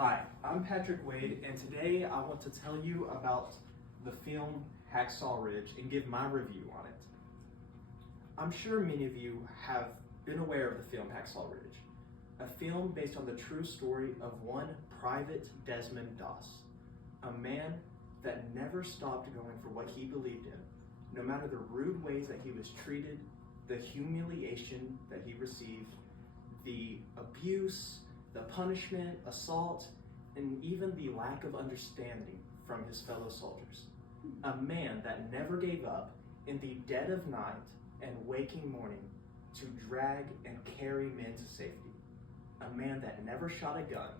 Hi, I'm Patrick Wade, and today I want to tell you about the film Hacksaw Ridge and give my review on it. I'm sure many of you have been aware of the film Hacksaw Ridge, a film based on the true story of one Private Desmond Doss, a man that never stopped going for what he believed in, no matter the rude ways that he was treated, the humiliation that he received, the abuse, the punishment, assault, and even the lack of understanding from his fellow soldiers. A man that never gave up in the dead of night and waking morning to drag and carry men to safety. A man that never shot a gun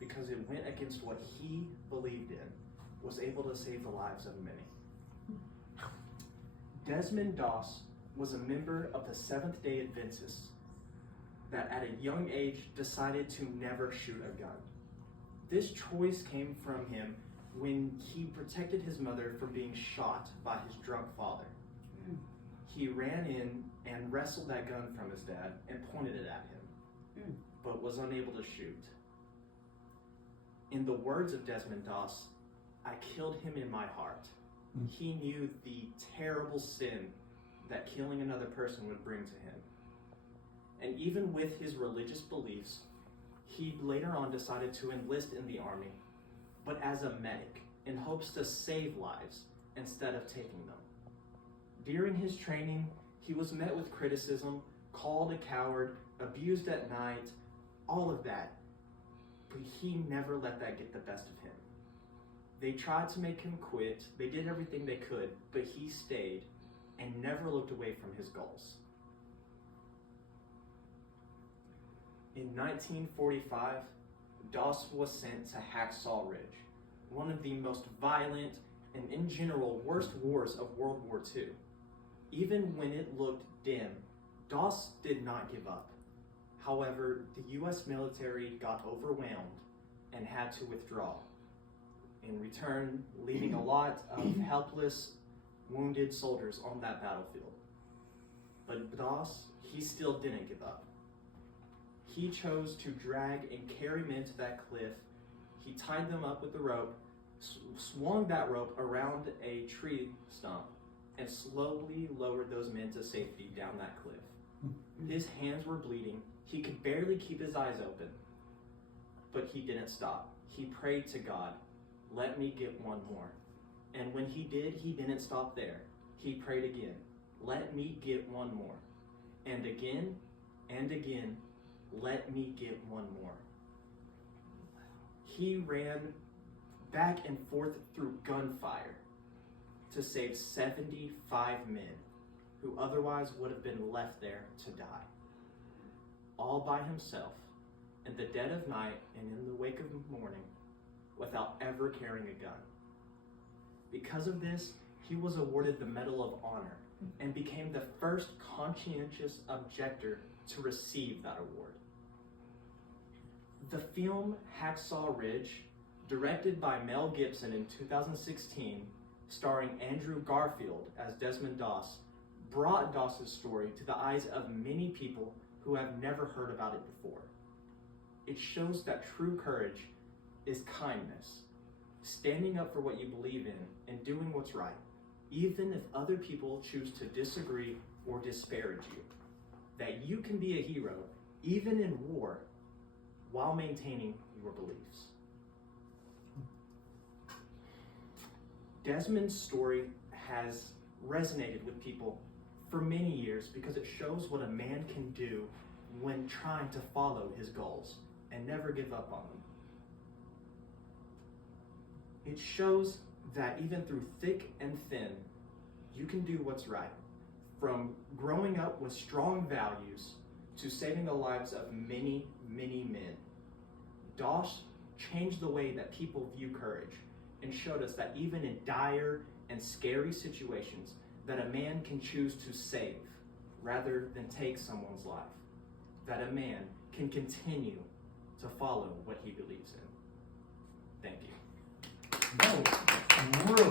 because it went against what he believed in, was able to save the lives of many. Desmond Doss was a member of the Seventh-day Adventists that at a young age decided to never shoot a gun. This choice came from him when he protected his mother from being shot by his drunk father. He ran in and wrestled that gun from his dad and pointed it at him, but was unable to shoot. In the words of Desmond Doss, "I killed him in my heart." He knew the terrible sin that killing another person would bring to him. And even with his religious beliefs, he later on decided to enlist in the army, but as a medic, in hopes to save lives instead of taking them. During his training, he was met with criticism, called a coward, abused at night, all of that, but he never let that get the best of him. They tried to make him quit, they did everything they could, but he stayed and never looked away from his goals. In 1945, Doss was sent to Hacksaw Ridge, one of the most violent and in general worst wars of World War II. Even when it looked dim, Doss did not give up. However, the US military got overwhelmed and had to withdraw, in return leaving a lot of helpless, wounded soldiers on that battlefield. But Doss, he still didn't give up. He chose to drag and carry men to that cliff. He tied them up with the rope, swung that rope around a tree stump, and slowly lowered those men to safety down that cliff. His hands were bleeding. He could barely keep his eyes open, but he didn't stop. He prayed to God, "Let me get one more." And when he did, he didn't stop there. He prayed again, "Let me get one more." And again, "Let me get one more." He ran back and forth through gunfire to save 75 men who otherwise would have been left there to die. All by himself, in the dead of night and in the wake of morning, without ever carrying a gun. Because of this, he was awarded the Medal of Honor and became the first conscientious objector to receive that award. The film Hacksaw Ridge, directed by Mel Gibson in 2016, starring Andrew Garfield as Desmond Doss, brought Doss's story to the eyes of many people who have never heard about it before. It shows that true courage is kindness, standing up for what you believe in and doing what's right, even if other people choose to disagree or disparage you. That you can be a hero, even in war, while maintaining your beliefs. Desmond's story has resonated with people for many years because it shows what a man can do when trying to follow his goals and never give up on them. It shows that even through thick and thin, you can do what's right. From growing up with strong values to saving the lives of many, many men. Doss changed the way that people view courage and showed us that even in dire and scary situations, that a man can choose to save rather than take someone's life. That a man can continue to follow what he believes in. Thank you. That was really